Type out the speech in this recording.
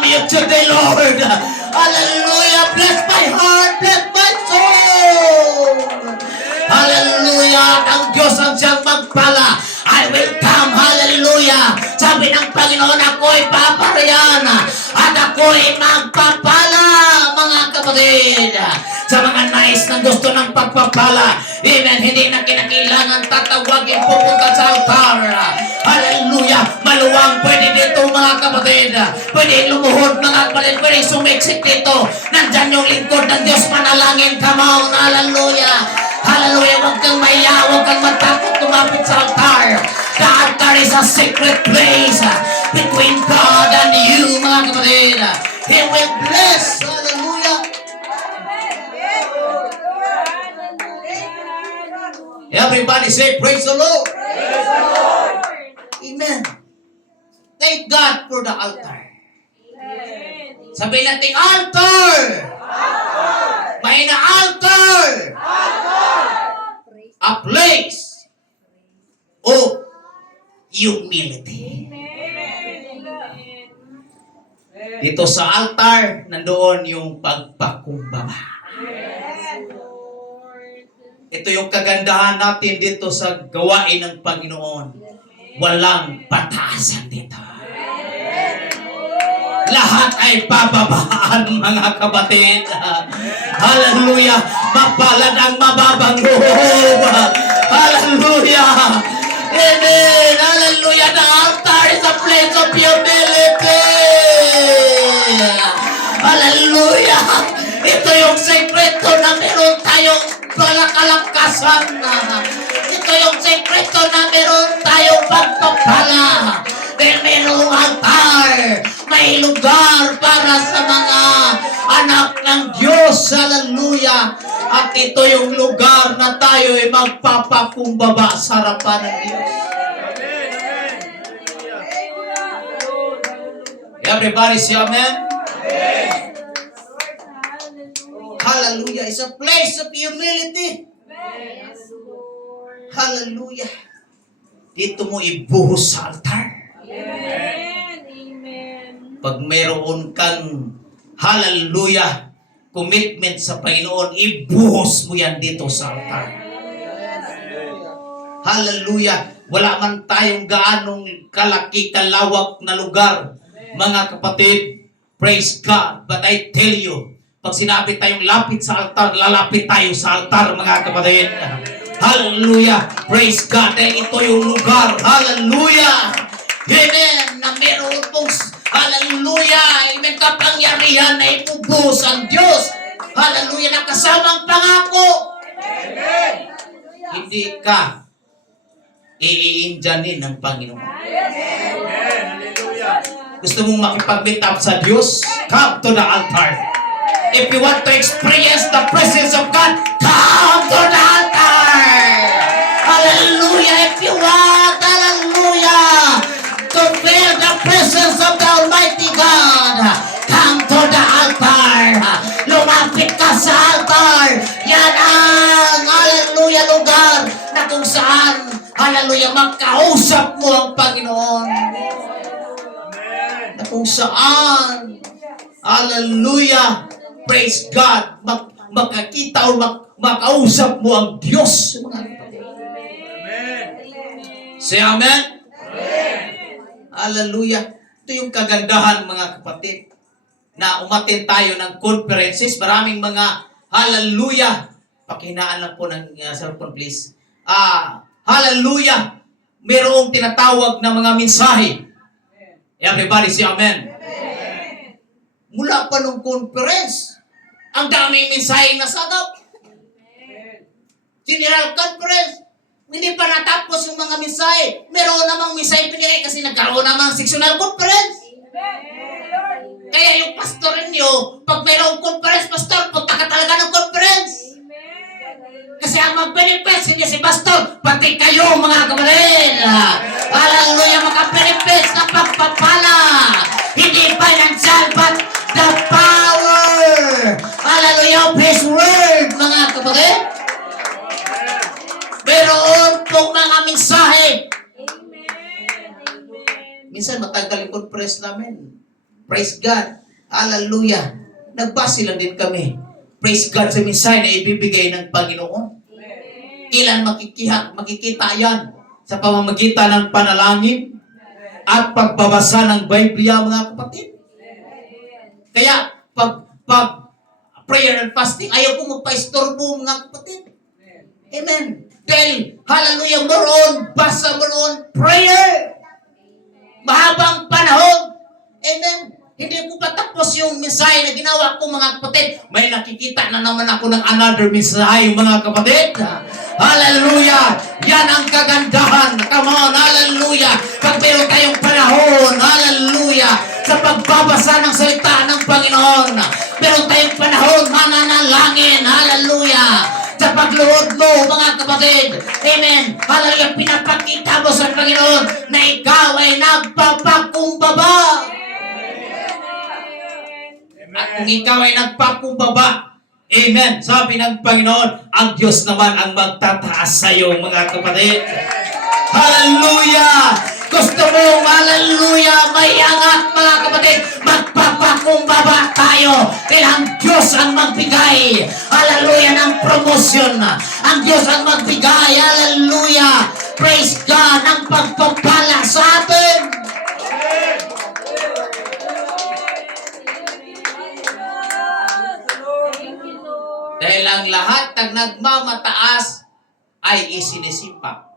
welcome you today, Lord. Hallelujah. Bless my heart. Bless my soul. Hallelujah. Ang Diyos ang siyang magpala. I will come. Hallelujah. Sabi ng Panginoon, ako'y paparayan at ako'y magpapala, mga kapatid. Sa mga nais ng gusto ng pagpapala, amen, hindi na kinakailangan tatawagin pupunta sa altar. Hallelujah. Maluwang pwede dito, mga kapatid. Pwede lumuhod, mga kapatid. Pwede sumiksik dito. Nandyan yung lingkod ng Diyos, manalangin. Come on. Hallelujah. Hallelujah. Huwag kang maya, huwag kang matakot tumapit sa altar. The altar is a secret place between God and you, mga kapatid. He will bless. Hallelujah. Everybody say, praise the Lord. Praise the Lord. Amen. Thank God for the altar. Amen. Sabihin natin, altar! Altar. May na altar! Altar. A place of humility. Amen. Dito sa altar, nandoon yung pagpakumbaba. Yes, Lord. Ito yung kagandahan natin dito sa gawain ng Panginoon. Walang pataasan dito. Lahat ay bababaan, mga kapatid. Hallelujah. Mapalad ang mababang loob. Hallelujah. Amen. Hallelujah. The altar is a place of humility. Hallelujah. Ito yung sekreto na meron tayong kalakasan. Ito yung sekreto na meron tayong pagpapala. Dahil merong altar. May lugar para sa mga anak ng Diyos. Hallelujah. At ito yung lugar na tayo ay magpapakumbaba sa harapan ng Diyos. Everybody say amen. Hallelujah. It's a place of humility. Hallelujah. Dito mo ibuhos sa altar. Amen. Amen. Pag meron kang hallelujah, commitment sa Panginoon, ibuhos mo yan dito sa altar. Hallelujah. Wala man tayong gaanong kalaki, kalawak na lugar, mga kapatid. Praise God. But I tell you, pag sinabi tayong lapit sa altar, lalapit tayo sa altar, mga kapatid. Hallelujah. Praise God. Dahil ito yung lugar. Hallelujah. Amen. Na meron pong hallelujah. Amen. Kapangyarihan na ipubuhos ang Diyos. Hallelujah. Na kasamang pangako. Amen. Hindi ka iinjanin ng Panginoon. Gusto mong makipag-meet up sa Diyos? Come to the altar. If you want to experience the presence of God, come to the altar. Hallelujah. If you want, hallelujah, to feel the presence of the Almighty God, come to the altar. Lumapit ka sa altar. Yan ang, hallelujah, lugar na kung saan, hallelujah, magkausap mo ang Panginoon. Na kung saan, hallelujah, praise God, makakita o makausap mo ang Diyos. Say amen? Hallelujah. Ito yung kagandahan, mga kapatid, na umattend tayo ng conferences. Maraming mga hallelujah. Pakihinaan lang po ng cellphone, please. Hallelujah. Merong tinatawag na mga mensahe. Everybody say amen. Mula pa nung conference, ang daming mensahe nasagap. General conference, hindi pa natapos yung mga mensahe. Meron namang mensahe pinigay kasi nagkaroon namang sectional conference. Kaya yung pastor niyo, pag mayroong conference, pastor, punta ka talaga ng conference. Kasi ang mag-benefits, hindi si pastor, pati kayo, mga kapatid. Hallelujah, maka-benefits na pagpapala. Hindi financial, but the power. Hallelujah, of His word, mga kapatid. Meron pong mga mensahe. Minsan matagal yung conference namin. Praise God. Hallelujah. Nagbase lang din kami. Praise God sa mensahe na ibibigay ng Panginoon. Ilan makikita yan sa pamamagitan ng panalangin at pagbabasa ng Biblia, mga kapatid. Kaya, pag prayer and fasting, ayaw ko magpa-istorbo, mga kapatid. Amen. Dahil, hallelujah, meron, basa meron, prayer. Mahabang panahon. Amen. Hindi ko pa tapos yung mensahe na ginawa ko, mga kapatid. May nakikita na naman ako ng another mensahe, mga kapatid. Hallelujah. Yan ang kagandahan. Come on, hallelujah. Pag meron tayong panahon, hallelujah, sa pagbabasa ng salita ng Panginoon. Meron tayong panahon, mananalangin, hallelujah. Sa pagluhod mo, mga kapatid. Amen. Hallelujah. Pinapakita mo sa Panginoon na ikaw ay nagpapakumbaba. At kung ikaw ay nagpakumbaba, amen, sabi ng Panginoon, ang Diyos naman ang magtataas sa iyo, mga kapatid. Hallelujah! Gusto mo, hallelujah, may angat, mga kapatid, magpapakumbaba tayo. Dahil ang Diyos ang magbigay, hallelujah, ng promotion. Ang Diyos ang magbigay, hallelujah, praise God, ng pagpapala sa atin. Dahil ang lahat ng nagmamataas ay isinisipa.